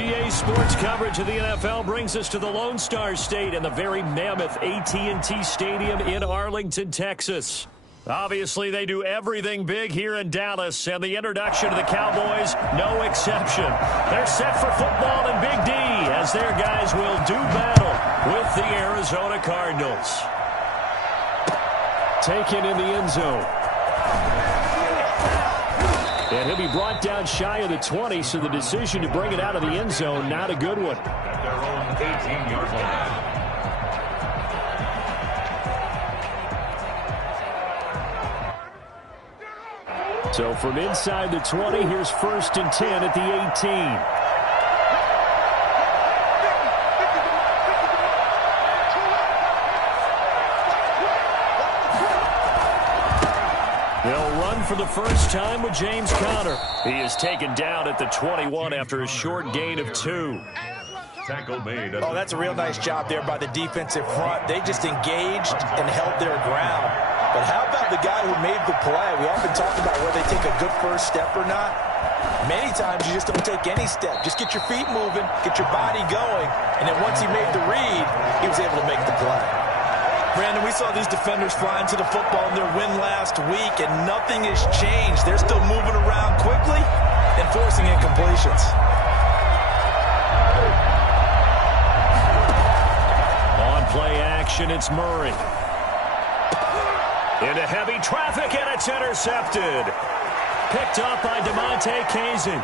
EA Sports coverage of the NFL brings us to the Lone Star State and the very mammoth AT&T Stadium in Arlington, Texas. Obviously, they do everything big here in Dallas, and the introduction to the Cowboys, no exception. They're set for football in Big D as their guys will do battle with the Arizona Cardinals. Taken in the end zone. And he'll be brought down shy of the 20, so the decision to bring it out of the end zone, not a good one. At their own 18-yard line. So from inside the 20, here's 1st and 10 at the 18. They'll run for the first time with James Conner. He is taken down at the 21 after a short gain of 2. Tackle made. Oh, that's a real nice job there by the defensive front. They just engaged and held their ground. But how about the guy who made the play? We often talk about whether they take a good first step or not. Many times you just don't take any step. Just get your feet moving, get your body going, and then once he made the read, he was able to make the play. Brandon, we saw these defenders flying to the football in their win last week, and nothing has changed. They're still moving around quickly and forcing incompletions. On play action, it's Murray. Into heavy traffic, and it's intercepted. Picked up by DeMonte Kazin.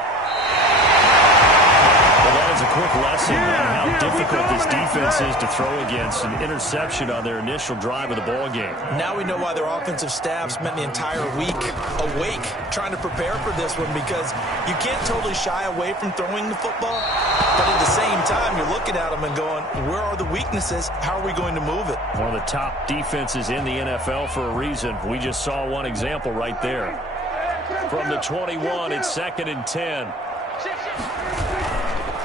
Well, that is a quick lesson on how difficult this defense is to throw against. An interception on their initial drive of the ball game. Now we know why their offensive staff spent the entire week awake trying to prepare for this one, because you can't totally shy away from throwing the football, but at the same time you're looking at them and going, where are the weaknesses? How are we going to move it? One of the top defenses in the NFL for a reason. We just saw one example right there. From the 21, it's 2nd and 10.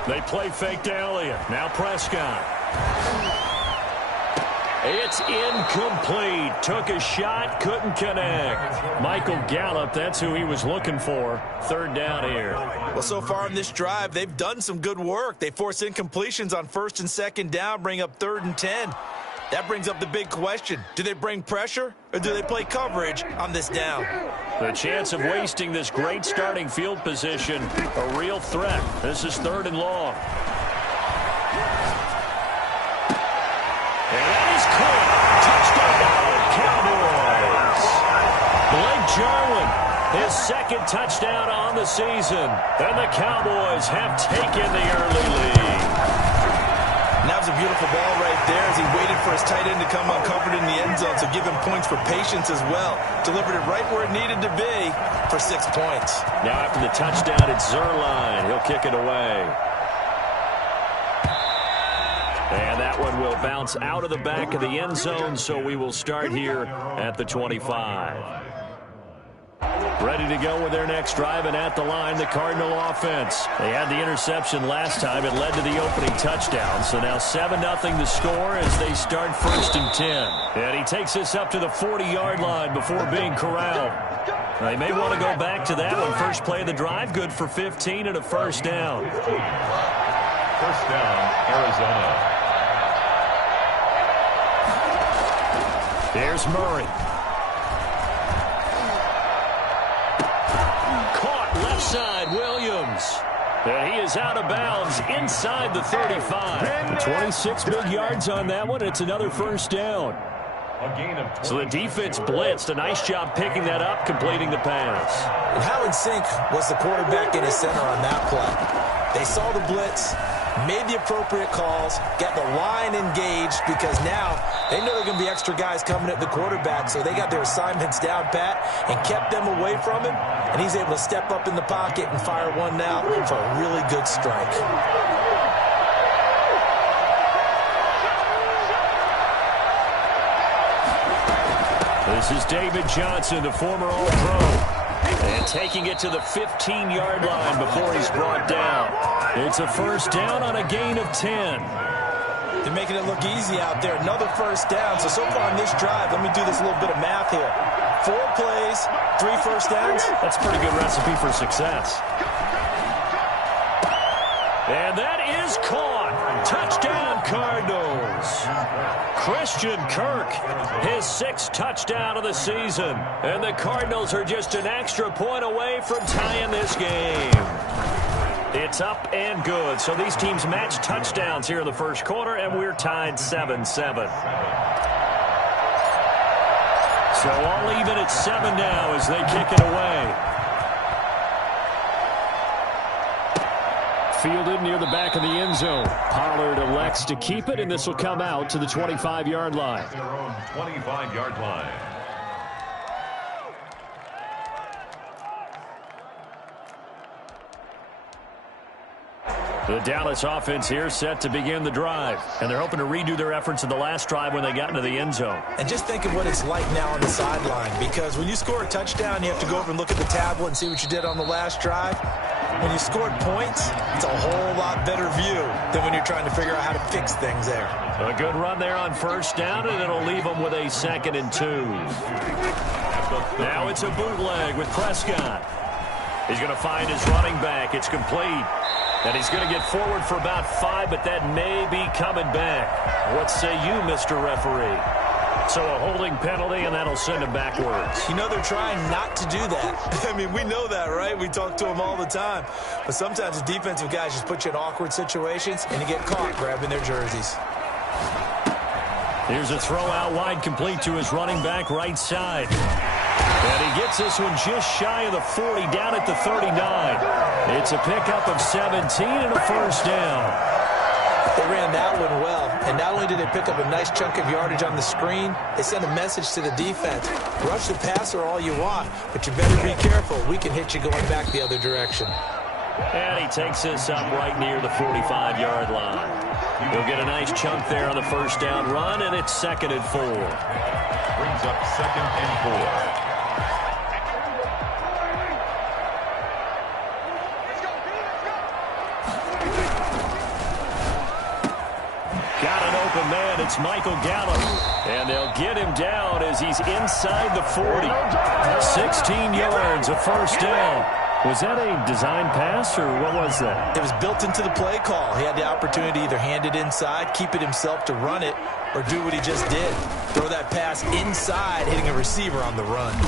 They play fake to Elliott. Now Prescott. It's incomplete. Took a shot, couldn't connect. Michael Gallup, that's who he was looking for. 3rd down here. Well, so far in this drive, they've done some good work. They force incompletions on 1st and 2nd down, bring up 3rd and 10. That brings up the big question. Do they bring pressure, or do they play coverage on this down? The chance of wasting this great starting field position, a real threat. This is 3rd and long. And that is caught. Touchdown, Cowboys. Blake Jarwin, his 2nd touchdown on the season. And the Cowboys have taken the early lead. And that was a beautiful ball right there as he waited for his tight end to come uncovered in the end zone, so give him points for patience as well. Delivered it right where it needed to be for 6 points. Now after the touchdown, it's Zerline. He'll kick it away. And that one will bounce out of the back of the end zone, so we will start here at the 25. Ready to go with their next drive, and at the line, the Cardinal offense. They had the interception last time. It led to the opening touchdown. So now 7-0 the score as they start 1st and 10. And he takes this up to the 40-yard line before being corralled. They may want to go back to that one. First play of the drive, good for 15 and a 1st down. 1st down, Arizona. There's Murray. Side, Williams. And he is out of bounds inside the 35. 26 big yards on that one. It's another 1st down. So the defense blitzed. A nice job picking that up, completing the pass. And how in sync was the quarterback in his center on that play? They saw the blitz, made the appropriate calls, got the line engaged, because now they know there are going to be extra guys coming at the quarterback, so they got their assignments down pat and kept them away from him, and he's able to step up in the pocket and fire one out for a really good strike. This is David Johnson, the former All-Pro. And taking it to the 15-yard line before he's brought down. It's a 1st down on a gain of 10. They're making it look easy out there. Another 1st down. So far on this drive, let me do this little bit of math here. 4 plays, 3 1st downs. That's a pretty good recipe for success. And that is caught. Touchdown, Cardinals. Christian Kirk, his 6th touchdown of the season. And the Cardinals are just an extra point away from tying this game. It's up and good. So these teams match touchdowns here in the first quarter, and we're tied 7-7. So all even at 7 now as they kick it away. Fielded near the back of the end zone. Pollard elects to keep it, and this will come out to the 25-yard line. Their own 25-yard line. The Dallas offense here set to begin the drive. And they're hoping to redo their efforts in the last drive when they got into the end zone. And just think of what it's like now on the sideline. Because when you score a touchdown, you have to go over and look at the tablet and see what you did on the last drive. When you scored points, it's a whole lot better view than when you're trying to figure out how to fix things there. A good run there on first down, and it'll leave them with a 2nd and 2. Now it's a bootleg with Prescott. He's going to find his running back. It's complete. And he's going to get forward for about 5, but that may be coming back. What say you, Mr. Referee? So a holding penalty, and that'll send him backwards. You know they're trying not to do that. I mean, we know that, right? We talk to them all the time. But sometimes the defensive guys just put you in awkward situations, and you get caught grabbing their jerseys. Here's a throw out wide, complete to his running back right side. And he gets this one just shy of the 40, down at the 39. It's a pickup of 17 and a first down. They ran that one well, and not only did they pick up a nice chunk of yardage on the screen, they sent a message to the defense. Rush the passer all you want, but you better be careful. We can hit you going back the other direction. And he takes this up right near the 45-yard line. He'll get a nice chunk there on the first down run, and it's 2nd and 4. Brings up 2nd and 4. Man, it's Michael Gallup, and they'll get him down as he's inside the 40. 16 yards, a first down. Was that a design pass, or what was that? It was built into the play call. He had the opportunity to either hand it inside, keep it himself to run it, or do what he just did. Throw that pass inside, hitting a receiver on the run. And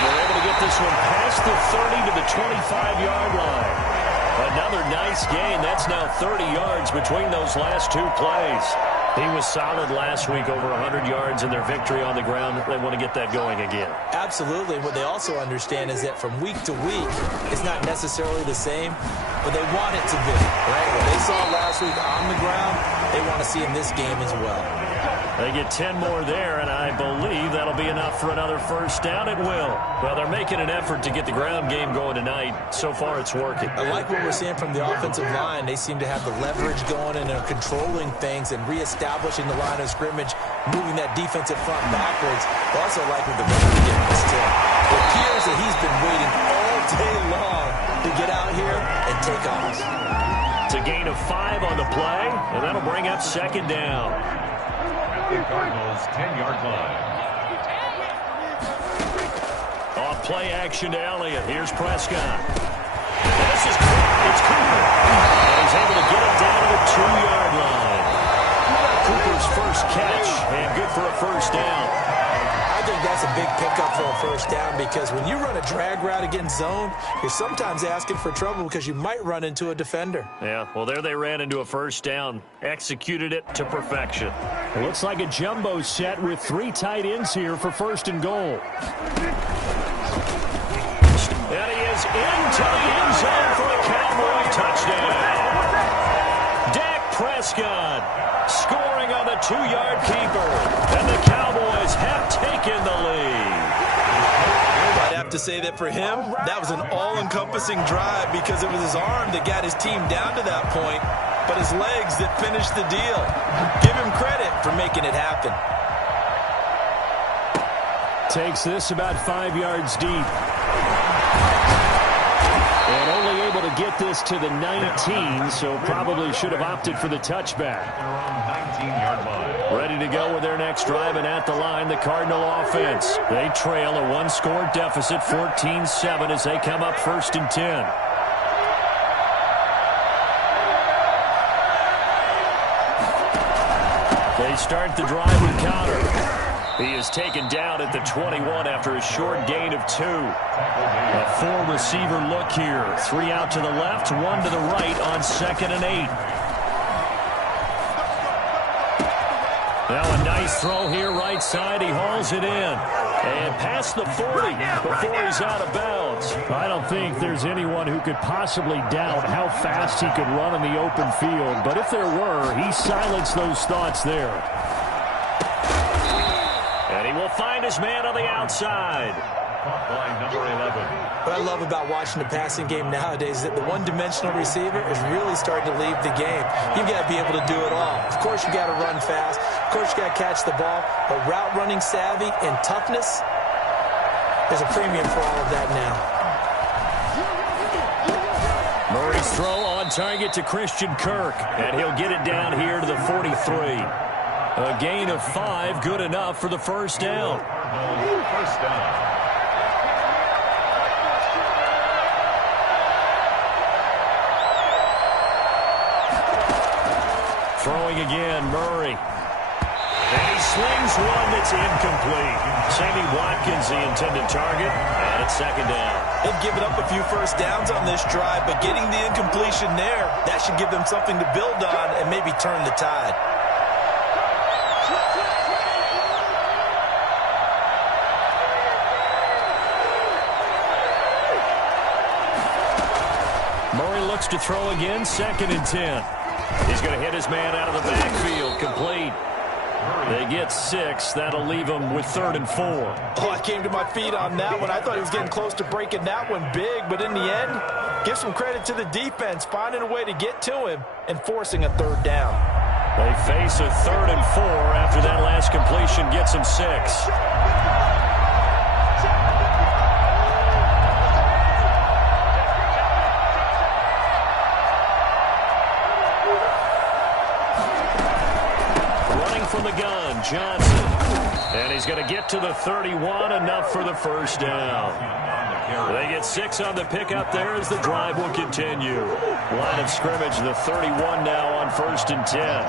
they're able to get this one past the 30 to the 25-yard line. Another nice gain. That's now 30 yards between those last 2 plays. He was solid last week, over 100 yards in their victory on the ground. They want to get that going again. Absolutely. What they also understand is that from week to week, it's not necessarily the same, but they want it to be. Right? What they saw last week on the ground, they want to see in this game as well. They get 10 more there, and I believe that'll be enough for another first down. It will. Well, they're making an effort to get the ground game going tonight. So far, it's working. I like what we're seeing from the offensive line. They seem to have the leverage going and are controlling things and reestablishing the line of scrimmage, moving that defensive front backwards. I also like what the running game is too. It appears that he's been waiting all day long to get out here and take off. It's a gain of 5 on the play, and that'll bring up 2nd down. The Cardinals' 10-yard line. Off play action to Elliott. Here's Prescott. This is it's Cooper. And he's able to get it down to the 2-yard line. Cooper's first catch, and good for a first down. I think that's a big pickup for a first down because when you run a drag route against zone, you're sometimes asking for trouble because you might run into a defender. Yeah, well, there they ran into a first down. Executed it to perfection. It looks like a jumbo set with 3 tight ends here for 1st and goal. And he is into the end zone for a Cowboy touchdown. Dak Prescott scoring on the 2-yard keeper. And the Cowboys have taken the lead. I'd have to say that for him, that was an all-encompassing drive because it was his arm that got his team down to that point, but his legs that finished the deal. Give him credit for making it happen. Takes this about 5 yards deep. And only able to get this to the 19, so probably should have opted for the touchback. 19-yard line. Ready to go with their next drive, and at the line, the Cardinal offense. They trail a 1-score deficit, 14-7, as they come up 1st and 10. They start the drive with Connor. He is taken down at the 21 after a short gain of 2. A 4-receiver look here. 3 out to the left, 1 to the right on 2nd and 8. Now a nice throw here right side. He hauls it in. And past the 40 before he's out of bounds. I don't think there's anyone who could possibly doubt how fast he could run in the open field. But if there were, he silenced those thoughts there. And he will find his man on the outside. Number 11. What I love about watching the passing game nowadays is that the one-dimensional receiver is really starting to leave the game. You've got to be able to do it all. Of course, you got to run fast. Of course, you got to catch the ball. But route running savvy and toughness, there's a premium for all of that now. Murray's throw on target to Christian Kirk. And he'll get it down here to the 43. A gain of 5, good enough for the first down. First down. Throwing again, Murray. And he slings one that's incomplete. Sammy Watkins, the intended target, and it's 2nd down. They've given up a few first downs on this drive, but getting the incompletion there, that should give them something to build on and maybe turn the tide. Murray looks to throw again, 2nd and 10. He's going to hit his man out of the backfield, complete. They get 6. That'll leave him with 3rd and 4. Oh, I came to my feet on that one. I thought he was getting close to breaking that one big, but in the end, give some credit to the defense, finding a way to get to him and forcing a 3rd down. They face a 3rd and 4 after that last completion gets him 6. From the gun, Johnson. And he's going to get to the 31, enough for the first down. They get 6 on the pickup there as the drive will continue. Line of scrimmage, the 31 now on 1st and 10.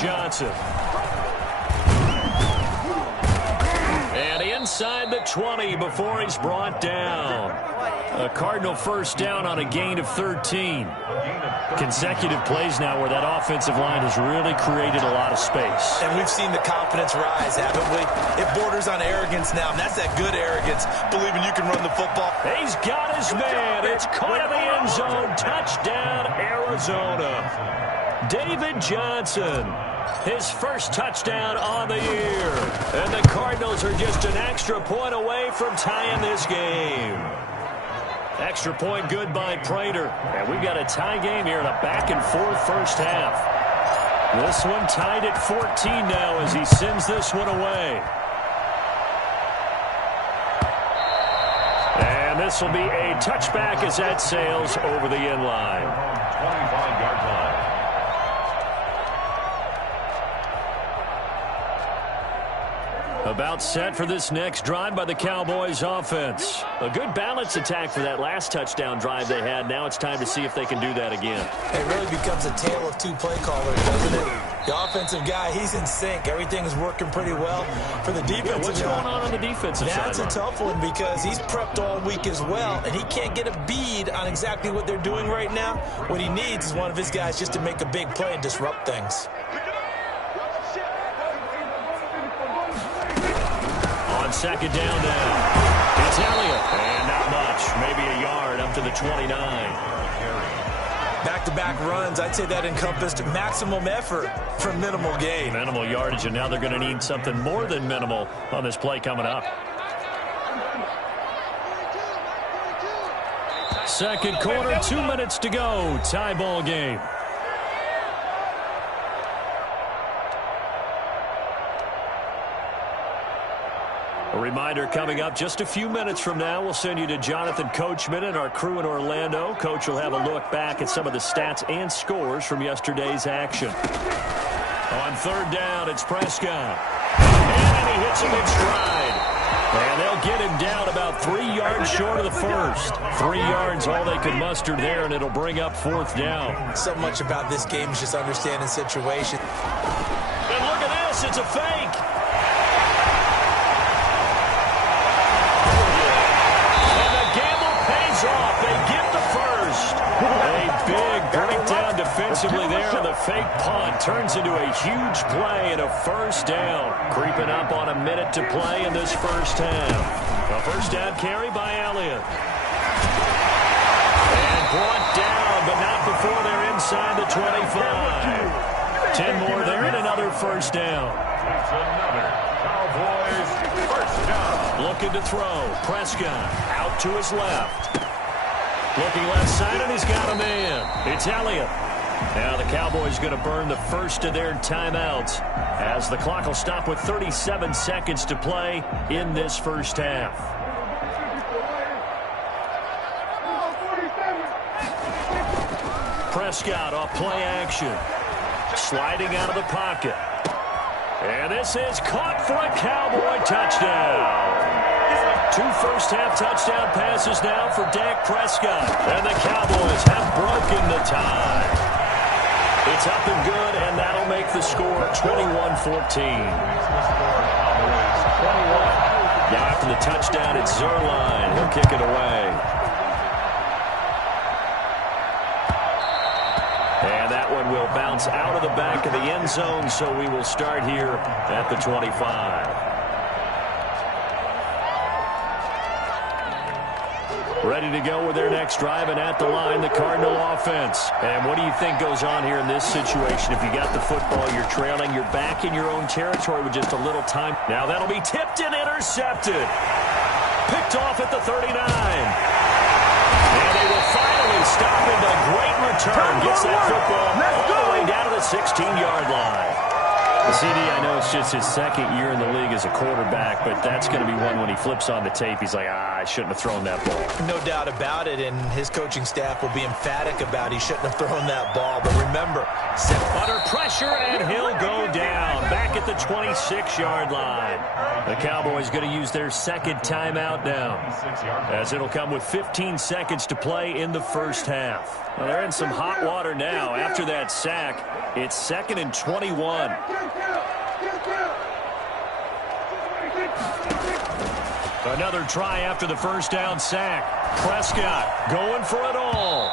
Johnson. And inside the 20 before he's brought down. A Cardinal first down on a gain of 13. Consecutive plays now where that offensive line has really created a lot of space. And we've seen the confidence rise, haven't we? It borders on arrogance now, and that's that good arrogance, believing you can run the football. He's got his man. It's caught in the end zone. Touchdown, Arizona. David Johnson, his first touchdown on the year. And the Cardinals are just an extra point away from tying this game. Extra point good by Prater. And we've got a tie game here in a back-and-forth first half. This one tied at 14 now as he sends this one away. And this will be a touchback as that sails over the end line. 25-yard line. About set for this next drive by the Cowboys offense. A good balance attack for that last touchdown drive they had. Now it's time to see if they can do that again. It really becomes a tale of 2 play callers, doesn't it? The offensive guy, he's in sync. Everything is working pretty well. For the defensive What's going on the defensive side? That's a tough one because he's prepped all week as well, and he can't get a bead on exactly what they're doing right now. What he needs is one of his guys just to make a big play and disrupt things. Second down now. It's Elliott. And not much. Maybe a yard up to the 29. Back-to-back runs, I'd say that encompassed maximum effort for minimal gain. Minimal yardage, and now they're going to need something more than minimal on this play coming up. Second quarter, 2 minutes to go. Tie ball game. A reminder coming up just a few minutes from now, we'll send you to Jonathan Coachman and our crew in Orlando. Coach will have a look back at some of the stats and scores from yesterday's action. On third down, it's Prescott. And he hits him in stride. And they'll get him down about 3 yards short of the first. 3 yards, all they could muster there, and it'll bring up fourth down. So much about this game is just understanding situation. And look at this, it's a fake. And the gamble pays off. They get the first. A big breakdown defensively there on the fake punt. Turns into a huge play and a first down. Creeping up on a minute to play in this first half. A first down carry by Elliott. And brought down, but not before they're inside the 25. 10 more there and another first down. That's another Cowboys first down. Looking to throw. Prescott out to his left. Looking left side, and he's got a man. It's Elliott. Now the Cowboys going to burn the first of their timeouts as the clock will stop with 37 seconds to play in this first half. Prescott off play action. Sliding out of the pocket. And this is caught for a Cowboy touchdown. 2 first-half touchdown passes now for Dak Prescott. And the Cowboys have broken the tie. It's up and good, and that'll make the score 21-14. Now after the touchdown, it's Zerline. He'll kick it away. And that one will bounce out of the back of the end zone, so we will start here at the 25. Ready to go with their next drive, and at the line, the Cardinal offense. And what do you think goes on here in this situation? If you got the football, you're trailing, you're back in your own territory with just a little time. Now that'll be tipped and intercepted. Picked off at the 39. And they will finally stop him, but a great return. Gets that football all the way down to the 16-yard line. CD, I know it's just his second year in the league as a quarterback, but that's going to be one when he flips on the tape. He's like, I shouldn't have thrown that ball. No doubt about it, and his coaching staff will be emphatic about he shouldn't have thrown that ball. But remember, under pressure, and he'll go down back at the 26-yard line. The Cowboys going to use their second timeout now, as it'll come with 15 seconds to play in the first half. Well, they're in some hot water now. After that sack, it's 2nd and 21. Another try after the first down sack. Prescott going for it all.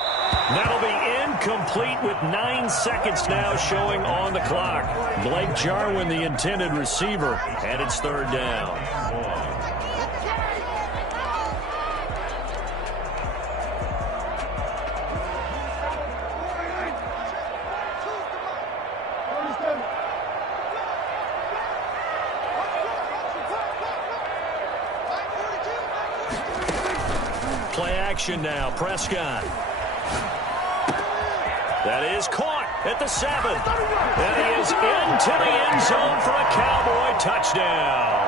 That'll be incomplete with 9 seconds now showing on the clock. Blake Jarwin, the intended receiver, and it's 3rd down. Play action now. Prescott. That is caught at the 7. And he is into the end zone for a Cowboy touchdown.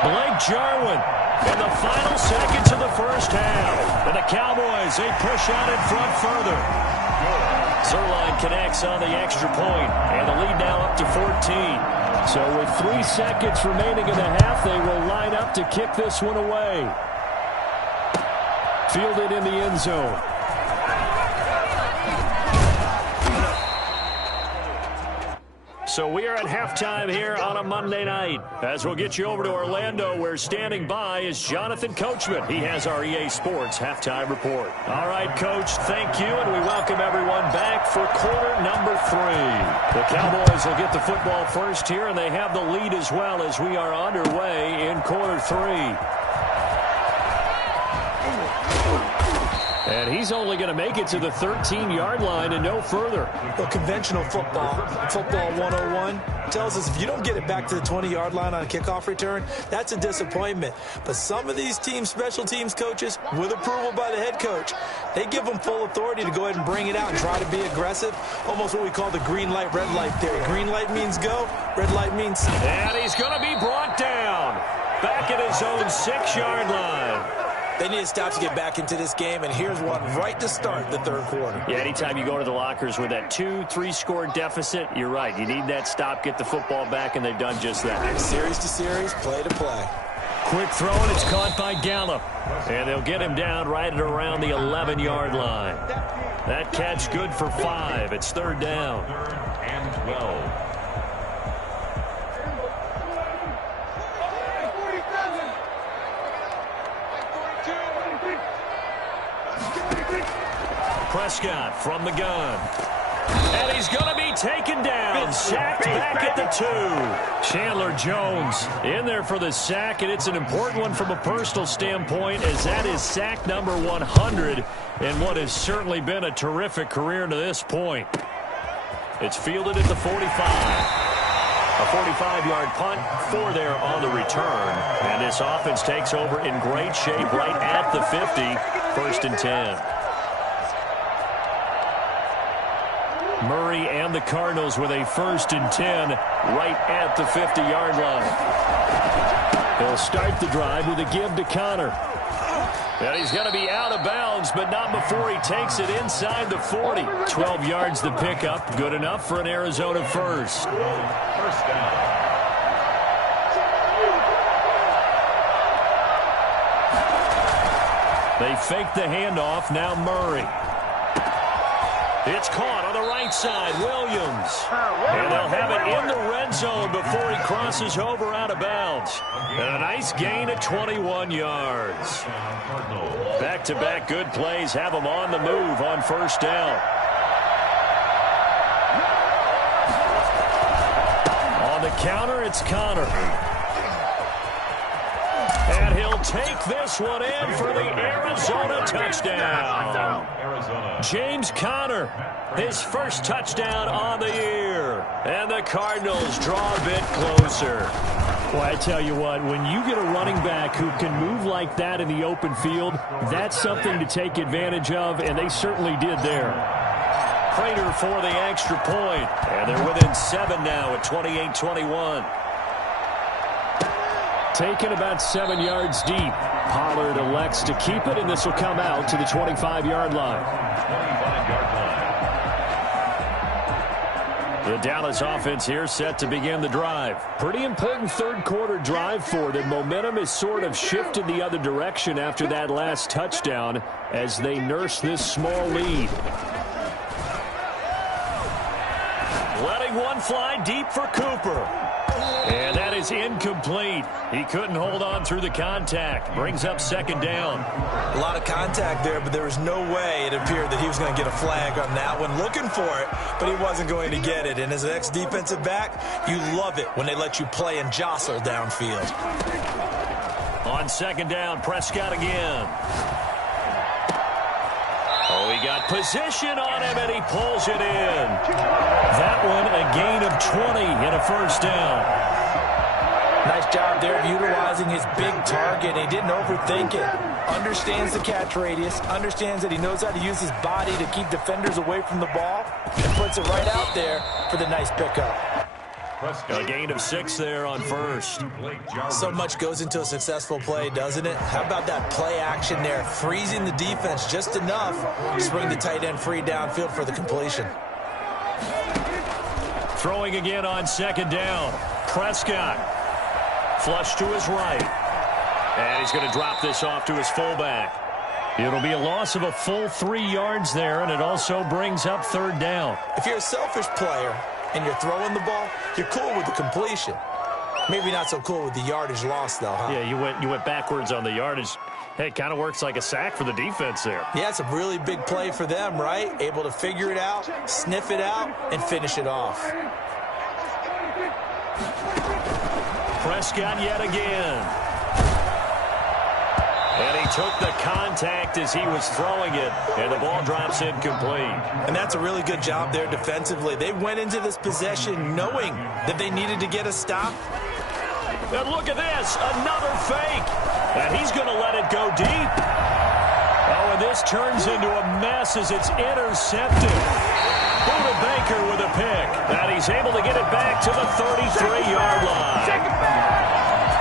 Blake Jarwin in the final seconds of the first half. And the Cowboys, they push out in front further. Zerline connects on the extra point, and the lead now up to 14. So with 3 seconds remaining in the half, they will line up to kick this one away. Fielded in the end zone. So we are at halftime here on a Monday night. As we'll get you over to Orlando, where standing by is Jonathan Coachman. He has our EA Sports halftime report. All right, Coach, thank you, and we welcome everyone back for quarter number 3. The Cowboys will get the football first here, and they have the lead as well as we are underway in quarter 3. And he's only going to make it to the 13-yard line and no further. Well, conventional football 101, tells us if you don't get it back to the 20-yard line on a kickoff return, that's a disappointment. But some of these teams, special teams coaches, with approval by the head coach, they give them full authority to go ahead and bring it out and try to be aggressive. Almost what we call the green light, red light theory. Green light means go, red light means... And he's going to be brought down. Back 6-yard line. They need to stop to get back into this game, and here's one right to start the third quarter. Yeah, anytime you go to the lockers with that 2-3 score deficit, you're right. You need that stop, get the football back, and they've done just that. Series to series, play to play. Quick throw, and it's caught by Gallup. And they'll get him down right at around the 11-yard line. That catch good for 5. It's third down. 3rd and 12. Prescott from the gun. And he's going to be taken down. Sacked back at the 2. Chandler Jones in there for the sack, and it's an important one from a personal standpoint, as that is sack number 100 in what has certainly been a terrific career to this point. It's fielded at the 45. A 45-yard punt, 4 there on the return. And this offense takes over in great shape right at the 50. 1st and 10. Murray and the Cardinals with a 1st and 10 right at the 50-yard line. They'll start the drive with a give to Connor. And he's going to be out of bounds, but not before he takes it inside the 40. 12 yards the pickup. Good enough for an Arizona first. First down. They fake the handoff. Now Murray. It's caught on the right side. Williams. And they'll have it in the red zone before he crosses over out of bounds. And a nice gain of 21 yards. Back-to-back good plays have them on the move on first down. On the counter, it's Connor. And he'll take this one in for the Arizona touchdown. James Conner, his first touchdown on the year. And the Cardinals draw a bit closer. Well, I tell you what, when you get a running back who can move like that in the open field, that's something to take advantage of, and they certainly did there. Prater for the extra point. And they're within 7 now at 28-21. Taken about 7 yards deep. Pollard elects to keep it, and this will come out to the 25-yard line. 25-yard line. The Dallas offense here set to begin the drive. Pretty important third quarter drive for them. Momentum has sort of shifted the other direction after that last touchdown as they nurse this small lead. Letting one fly deep for Cooper. And that is incomplete. He couldn't hold on through the contact. Brings up second down. A lot of contact there, but there was no way it appeared that he was going to get a flag on that one. Looking for it, but he wasn't going to get it. And as an ex-defensive back, you love it when they let you play and jostle downfield. On second down, Prescott again. Oh, he got position on him, and he pulls it in. That one, a gain of 20 and a first down. Nice job there of utilizing his big target. He didn't overthink it. Understands the catch radius. Understands that he knows how to use his body to keep defenders away from the ball. And puts it right out there for the nice pickup. A gain of 6 there on first. So much goes into a successful play, doesn't it? How about that play action there? Freezing the defense just enough to bring the tight end free downfield for the completion. Throwing again on second down. Prescott. Flush to his right. And he's going to drop this off to his fullback. It'll be a loss of a full 3 yards there, and it also brings up third down. If you're a selfish player and you're throwing the ball, you're cool with the completion. Maybe not so cool with the yardage loss, though, huh? Yeah, you went backwards on the yardage. Hey, it kind of works like a sack for the defense there. Yeah, it's a really big play for them, right? Able to figure it out, sniff it out, and finish it off. Prescott yet again. And he took the contact as he was throwing it, and the ball drops incomplete. And that's a really good job there defensively. They went into this possession knowing that they needed to get a stop. And look at this, another fake. And he's going to let it go deep. Oh, and this turns into a mess as it's intercepted. Buda Baker with a pick. And he's able to get it back to the 33-yard line.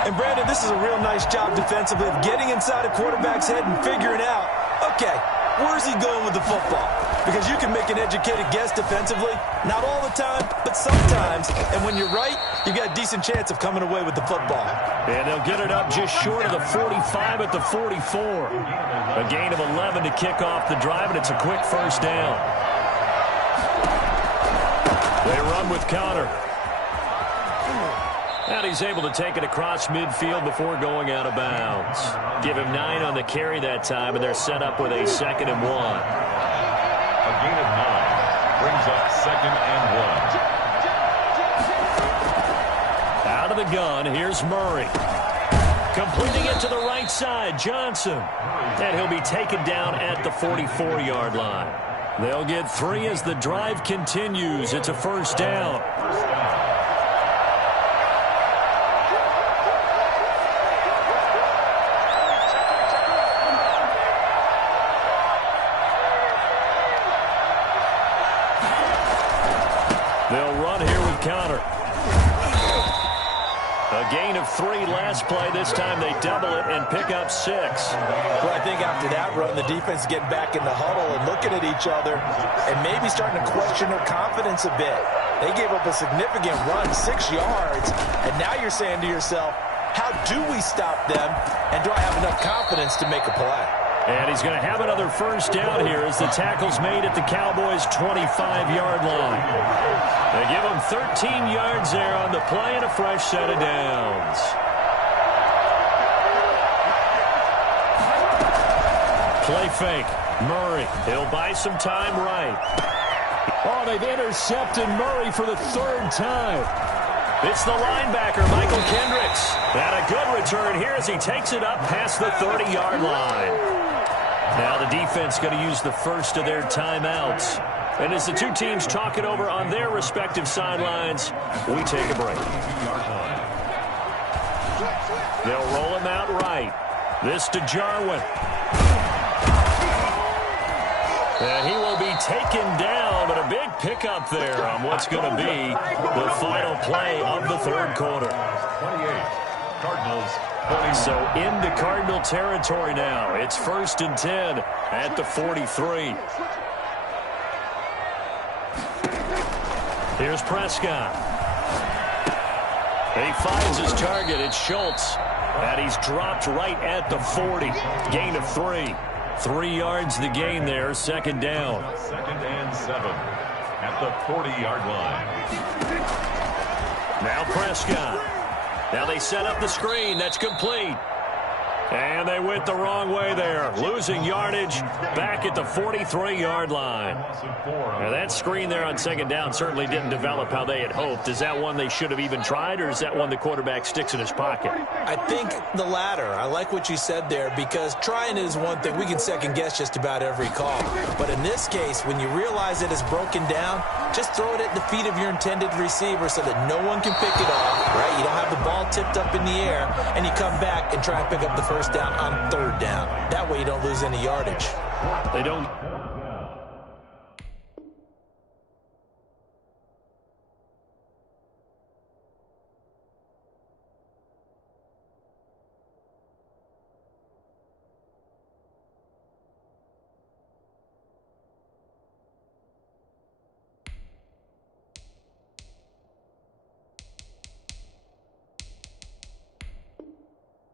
And Brandon, this is a real nice job defensively of getting inside a quarterback's head and figuring out, okay, where's he going with the football? Because you can make an educated guess defensively, not all the time, but sometimes. And when you're right, you've got a decent chance of coming away with the football. And they'll get it up just short of the 45 at the 44. A gain of 11 to kick off the drive, and it's a quick first down. They run with Connor. And he's able to take it across midfield before going out of bounds. Give him 9 on the carry that time, and they're set up with a 2nd and 1. A gain of 9 brings up 2nd and 1. Out of the gun, here's Murray. Completing it to the right side, Johnson. And he'll be taken down at the 44-yard line. They'll get 3 as the drive continues. It's a first down. They'll run here with Connor. A gain of 3 last play. This time they double it and pick up 6. Well, I think after that run, the defense getting back in the huddle and looking at each other and maybe starting to question their confidence a bit. They gave up a significant run, 6 yards, and now you're saying to yourself, how do we stop them, and do I have enough confidence to make a play? And he's going to have another first down here as the tackle's made at the Cowboys' 25-yard line. They give him 13 yards there on the play and a fresh set of downs. Play fake. Murray. He'll buy some time right. Oh, they've intercepted Murray for the 3rd time. It's the linebacker, Michael Kendricks. And a good return here as he takes it up past the 30-yard line. Now the defense going to use the first of their timeouts. And as the two teams talk it over on their respective sidelines, we take a break. They'll roll him out right. This to Jarwin. And he will be taken down, but a big pickup there on what's going to be the final play of the 3rd quarter. 28, Cardinals. So into Cardinal territory now. It's 1st and 10 at the 43. Here's Prescott. He finds his target. It's Schultz. And he's dropped right at the 40. Gain of 3. 3 yards the gain there. 2nd down. 2nd and 7 at the 40-yard line. Now Prescott. Now they set up the screen. That's complete. And they went the wrong way there. Losing yardage back at the 43-yard line. Now that screen there on 2nd down certainly didn't develop how they had hoped. Is that one they should have even tried, or is that one the quarterback sticks in his pocket? I think the latter. I like what you said there, because trying it is one thing. We can second guess just about every call. But in this case, when you realize it is broken down, just throw it at the feet of your intended receiver so that no one can pick it off, right? You don't have the ball tipped up in the air, and you come back and try and pick up the first down on 3rd down. That way you don't lose any yardage. They don't.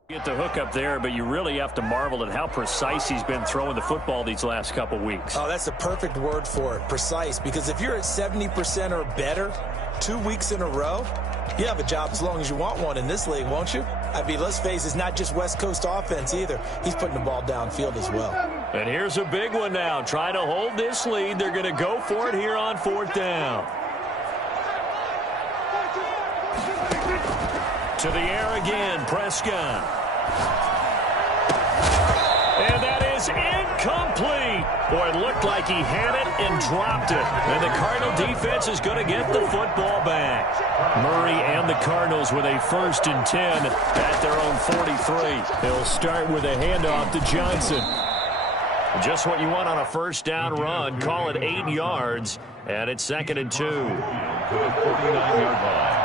Get the hook up there, but you really have to marvel at how precise he's been throwing the football these last couple weeks. Oh, that's the perfect word for it, precise, because if you're at 70% or better 2 weeks in a row, you have a job as long as you want one in this league, won't you? I mean, let's face it, it's not just West Coast offense either. He's putting the ball downfield as well. And here's a big one now. Trying to hold this lead. They're going to go for it here on 4th down. To the air again, Prescott. And that is incomplete. Boy, it looked like he had it and dropped it. And the Cardinal defense is going to get the football back. Murray and the Cardinals with a 1st and 10 at their own 43. They'll start with a handoff to Johnson. Just what you want on a first down run. Call it 8 yards, and it's 2nd and 2. To the 49-yard line.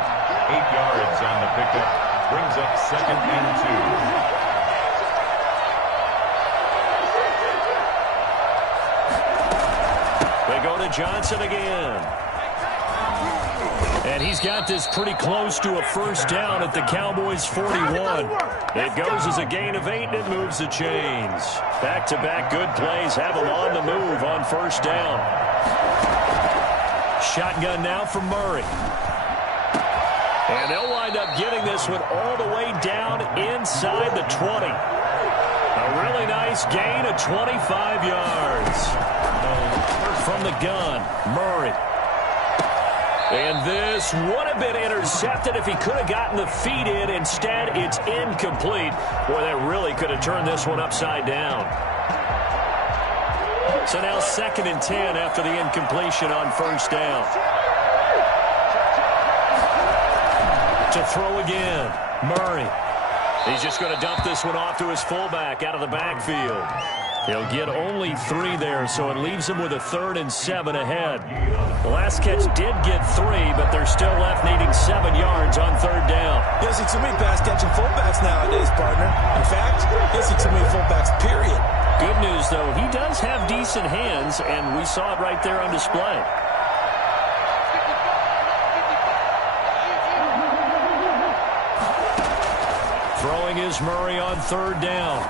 8 yards on the pickup. Brings up 2nd and 2. They go to Johnson again. And he's got this pretty close to a first down at the Cowboys' 41. It goes as a gain of 8, and it moves the chains. Back-to-back good plays have them on the move on first down. Shotgun now from Murray. And they'll wind up getting this one all the way down inside the 20. A really nice gain of 25 yards. From the gun, Murray. And this would have been intercepted if he could have gotten the feet in. Instead, it's incomplete. Boy, that really could have turned this one upside down. So now 2nd and 10 after the incompletion on first down. To throw again, Murray. He's just going to dump this one off to his fullback out of the backfield. He'll get only 3 there, so it leaves him with a 3rd and 7 ahead. The last catch did get 3, but they're still left needing 7 yards on 3rd down. You'll see too many pass-catching fullbacks nowadays, partner. In fact, you'll see too many fullbacks, period. Good news, though, he does have decent hands, and we saw it right there on display. Throwing is Murray on 3rd down.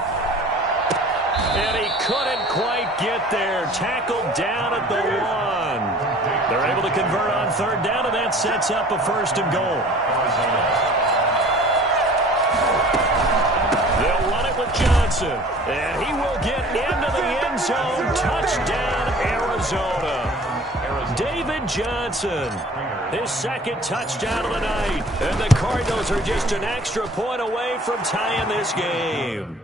And he couldn't quite get there. Tackled down at the 1. They're able to convert on 3rd down, and that sets up a 1st and goal. They'll run it with Johnson. And he will get into the end zone. Touchdown, Arizona. David Johnson, his 2nd touchdown of the night. And the Cardinals are just an extra point away from tying this game.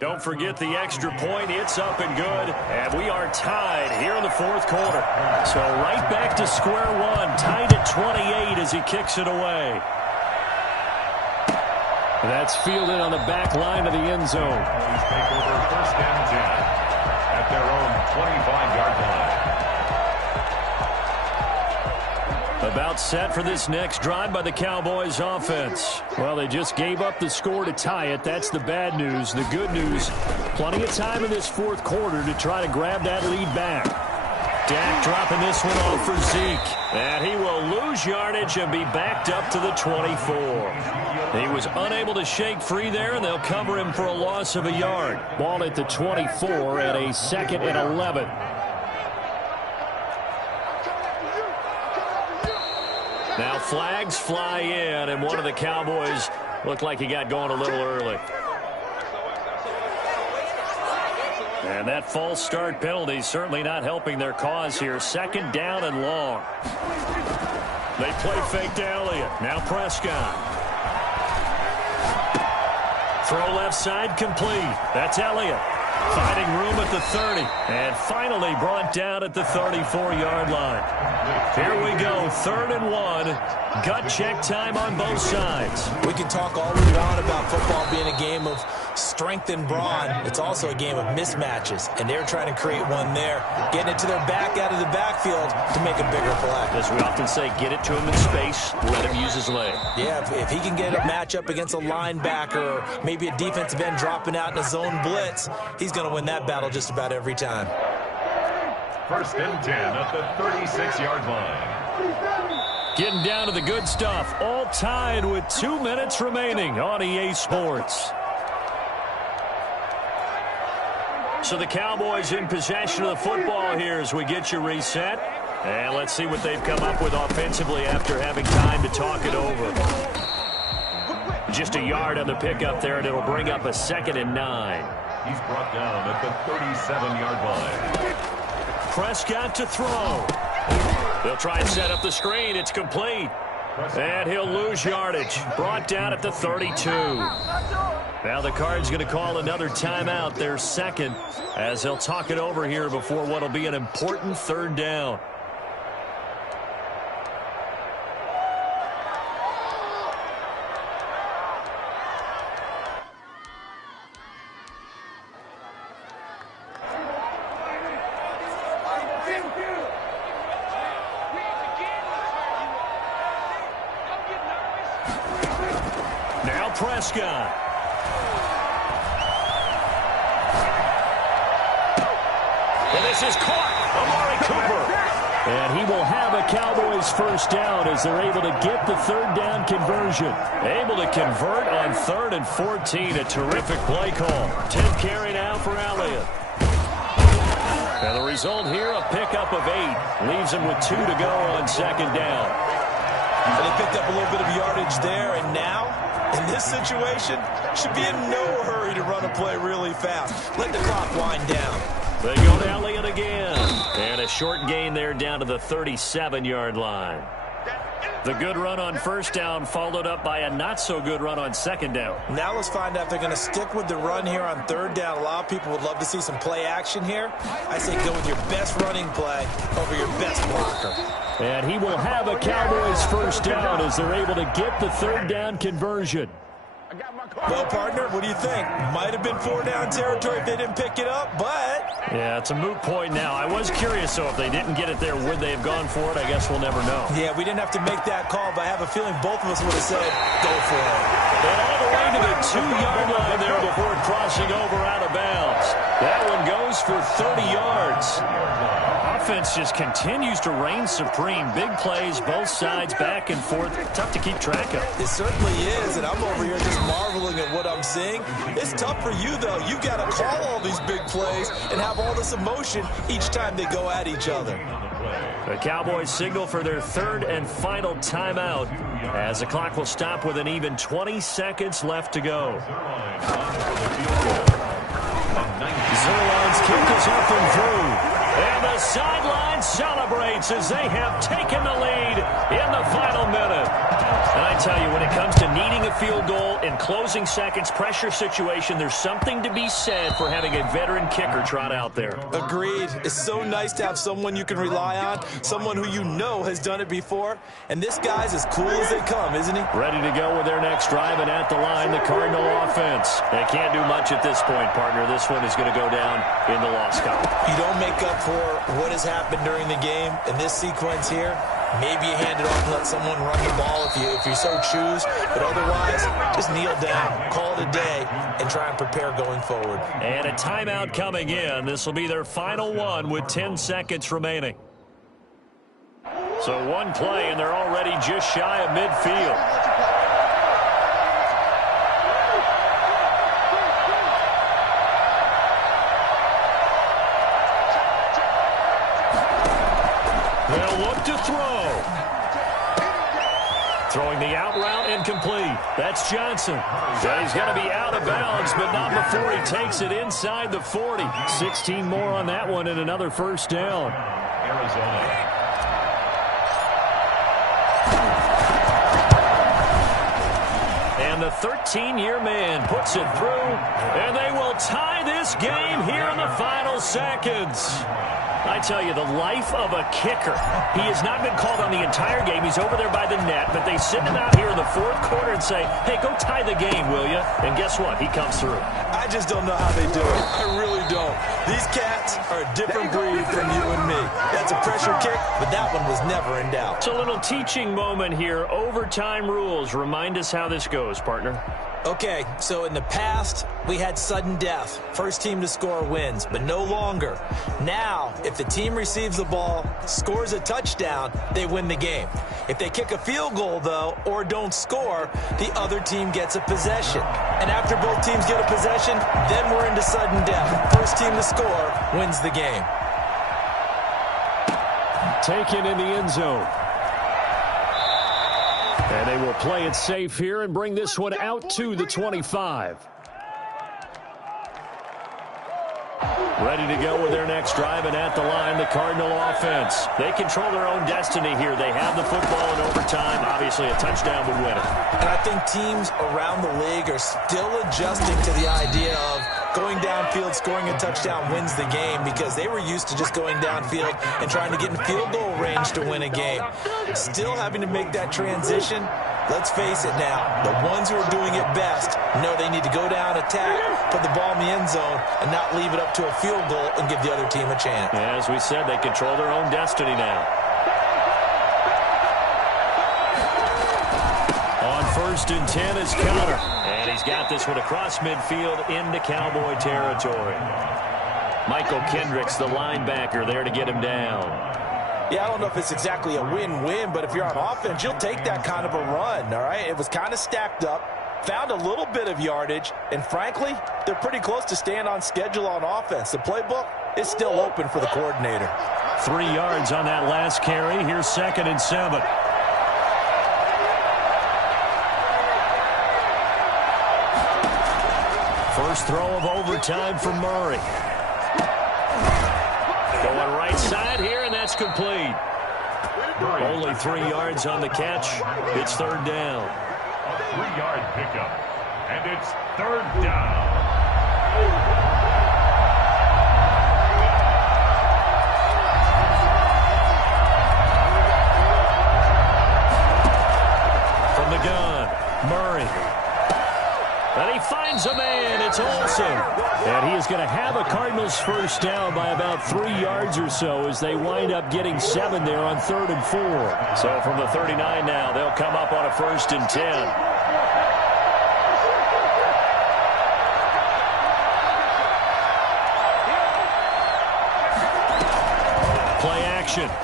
Don't forget the extra point. It's up and good. And we are tied here in the 4th quarter. So right back to square one. Tied at 28 as he kicks it away. That's fielded on the back line of the end zone. Please take over 1st and 10 at their own 25-yard line. About set for this next drive by the Cowboys offense. Well, they just gave up the score to tie it. That's the bad news. The good news, plenty of time in this 4th quarter to try to grab that lead back. Dak dropping this one off for Zeke. And he will lose yardage and be backed up to the 24. He was unable to shake free there, and they'll cover him for a loss of a yard. Ball at the 24 at a 2nd and 11. Now flags fly in, and one of the Cowboys looked like he got going a little early. And that false start penalty certainly not helping their cause here. 2nd down and long. They play fake to Elliott. Now Prescott. Throw left side complete. That's Elliott. Finding room at the 30. And finally brought down at the 34-yard line. Here we go. 3rd and 1. Gut check time on both sides. We can talk all we want about football being a game of strength and brawn. It's also a game of mismatches, and they're trying to create one there, getting it to their back out of the backfield to make a bigger play. As we often say, get it to him in space, let him use his leg. Yeah, if he can get a matchup against a linebacker or maybe a defensive end dropping out in a zone blitz, he's going to win that battle just about every time. 1st and 10 at the 36-yard line. Getting down to the good stuff. All tied with 2 minutes remaining on EA Sports. So the Cowboys in possession of the football here as we get you reset. And let's see what they've come up with offensively after having time to talk it over. Just a yard on the pickup there, and it'll bring up a 2nd and 9. He's brought down at the 37-yard line. Prescott to throw. They'll try and set up the screen. It's complete. And he'll lose yardage. Brought down at the 32. Now the Cards going to call another timeout, their 2nd, as they'll talk it over here before what will be an important 3rd down. Prescott. And this is caught. Amari Cooper. And he will have a Cowboys first down as they're able to get the third down conversion. Able to convert on 3rd and 14. A terrific play call. 10th carry now for Elliott. And the result here, a pickup of 8. Leaves him with 2 to go on 2nd down. And they picked up a little bit of yardage there, and now, in this situation, should be in no hurry to run a play really fast. Let the clock wind down. They go to Elliott again. And a short gain there down to the 37-yard line. The good run on first down followed up by a not-so-good run on 2nd down. Now let's find out if they're going to stick with the run here on 3rd down. A lot of people would love to see some play action here. I say go with your best running play over your best blocker. And he will have a Cowboys first down as they're able to get the 3rd down conversion. Well, partner, what do you think? Might have been 4-down territory if they didn't pick it up, but... Yeah, it's a moot point now. I was curious, though, if they didn't get it there, would they have gone for it? I guess we'll never know. Yeah, we didn't have to make that call, but I have a feeling both of us would have said, go for it. And all the way to the 2-yard line there before crossing over out of bounds. That one goes for 30 yards. Offense just continues to reign supreme. Big plays, both sides, back and forth. Tough to keep track of. It certainly is, and I'm over here just marveling at what I'm seeing. It's tough for you, though. You got to call all these big plays and have all this emotion each time they go at each other. The Cowboys signal for their 3rd and final timeout as the clock will stop with an even 20 seconds left to go. Zerlon's kick is up and through. And the sideline celebrates as they have taken the lead in the final minute. And I tell you, when it comes to needing a field goal in closing seconds, pressure situation, there's something to be said for having a veteran kicker trot out there. Agreed. It's so nice to have someone you can rely on, someone who you know has done it before. And this guy's as cool as they come, isn't he? Ready to go with their next drive, and at the line, the Cardinal offense. They can't do much at this point, partner. This one is going to go down in the loss column. You don't make up for what has happened during the game in this sequence here. Maybe you hand it off and let someone run the ball if you so choose. But otherwise, just kneel down, call it a day, and try and prepare going forward. And a timeout coming in. This will be their final one with 10 seconds remaining. So one play, and they're already just shy of midfield. They'll look to throw. Throwing the out route incomplete. That's Johnson. And he's going to be out of bounds, but not before he takes it inside the 40. 16 more on that one and another first down. Arizona. And the 13-year man puts it through, and they will tie this game here in the final seconds. I tell you, the life of a kicker. He has not been called on the entire game. He's over there by the net, but they send him out here in the 4th quarter and say, hey, go tie the game, will you? And guess what? He comes through. I just don't know how they do it. I really don't. These cats are a different breed from you and me. That's a pressure kick, but that one was never in doubt. It's a little teaching moment here. Overtime rules. Remind us how this goes, partner. Okay, so in the past, we had sudden death. First team to score wins, but no longer. Now, if the team receives the ball, scores a touchdown, they win the game. If they kick a field goal, though, or don't score, the other team gets a possession. And after both teams get a possession, then we're into sudden death. First team to score wins the game. Taken in the end zone. And they will play it safe here and bring this one out to the 25. Ready to go with their next drive, and at the line, the Cardinal offense. They control their own destiny here. They have the football in overtime. Obviously, a touchdown would win it. And I think teams around the league are still adjusting to the idea of going downfield, scoring a touchdown wins the game, because they were used to just going downfield and trying to get in field goal range to win a game. Still having to make that transition. Let's face it now, the ones who are doing it best know they need to go down, attack, put the ball in the end zone, and not leave it up to a field goal and give the other team a chance. Yeah, as we said, they control their own destiny now. On 1st and 10 is Counter. And he's got this one across midfield into Cowboy territory. Michael Kendricks, the linebacker, there to get him down. Yeah, I don't know if it's exactly a win-win, but if you're on offense, you'll take that kind of a run, all right? It was kind of stacked up, found a little bit of yardage, and frankly, they're pretty close to staying on schedule on offense. The playbook is still open for the coordinator. 3 yards on that last carry. Here's 2nd and 7. First throw of overtime for Murray. Going right side here, and that's complete. Only 3 yards on the catch. It's 3rd down. A 3-yard pickup, and it's 3rd down. From the gun, Murray. And he finds a man. It's Olsen. And he is going to have a Cardinals first down by about 3 yards or so as they wind up getting 7 there on 3rd and 4. So from the 39 now, they'll come up on a 1st and 10.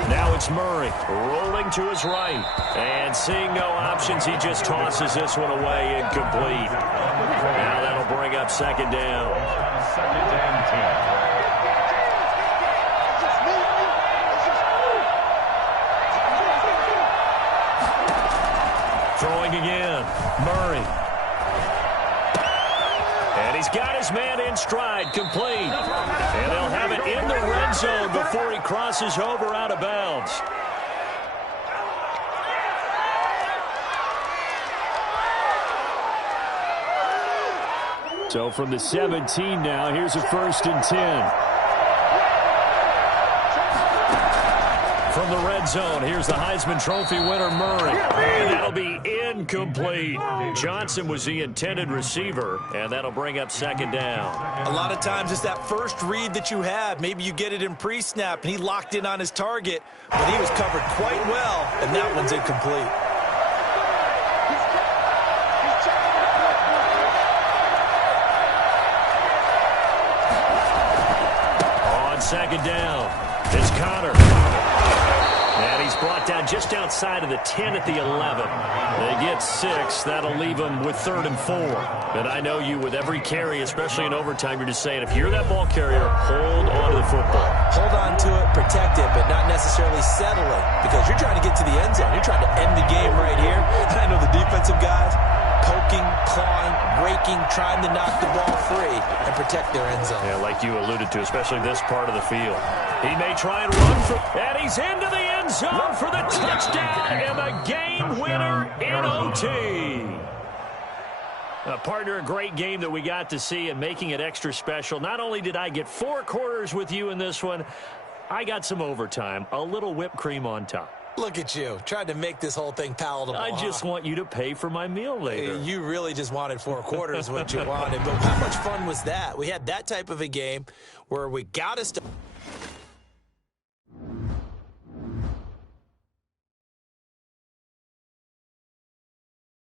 Now it's Murray. Rolling to his right. And seeing no options, he just tosses this one away, incomplete. Now that'll bring up 2nd down. 2nd and 10. Throwing again. Murray. And he's got his man in stride, complete. And they'll have it in the red zone before he crosses over out of bounds. So from the 17 now, here's a 1st and 10. From the red zone, here's the Heisman Trophy winner, Murray. And that'll be incomplete. Johnson was the intended receiver, and that'll bring up 2nd down. A lot of times it's that first read that you have. Maybe you get it in pre-snap, and he locked in on his target, but he was covered quite well, and that one's incomplete. On 2nd down, it's Connor. And he's brought down just outside of the 10 at the 11. They get 6. That'll leave them with 3rd and 4. And I know you, with every carry, especially in overtime, you're just saying, if you're that ball carrier, hold on to the football. Hold on to it, protect it, but not necessarily settle it, because you're trying to get to the end zone. You're trying to end the game right here. And I know the defensive guys poking, clawing, raking, trying to knock the ball free and protect their end zone. Yeah, like you alluded to, especially this part of the field. He may try and run for, and he's into the end zone for the touchdown and the game winner in OT. Partner, a great game that we got to see and making it extra special. Not only did I get 4 quarters with you in this one, I got some overtime, a little whipped cream on top. Look at you, trying to make this whole thing palatable. I just want you to pay for my meal later. You really just wanted 4 quarters what you wanted, but how much fun was that? We had that type of a game where we got us to...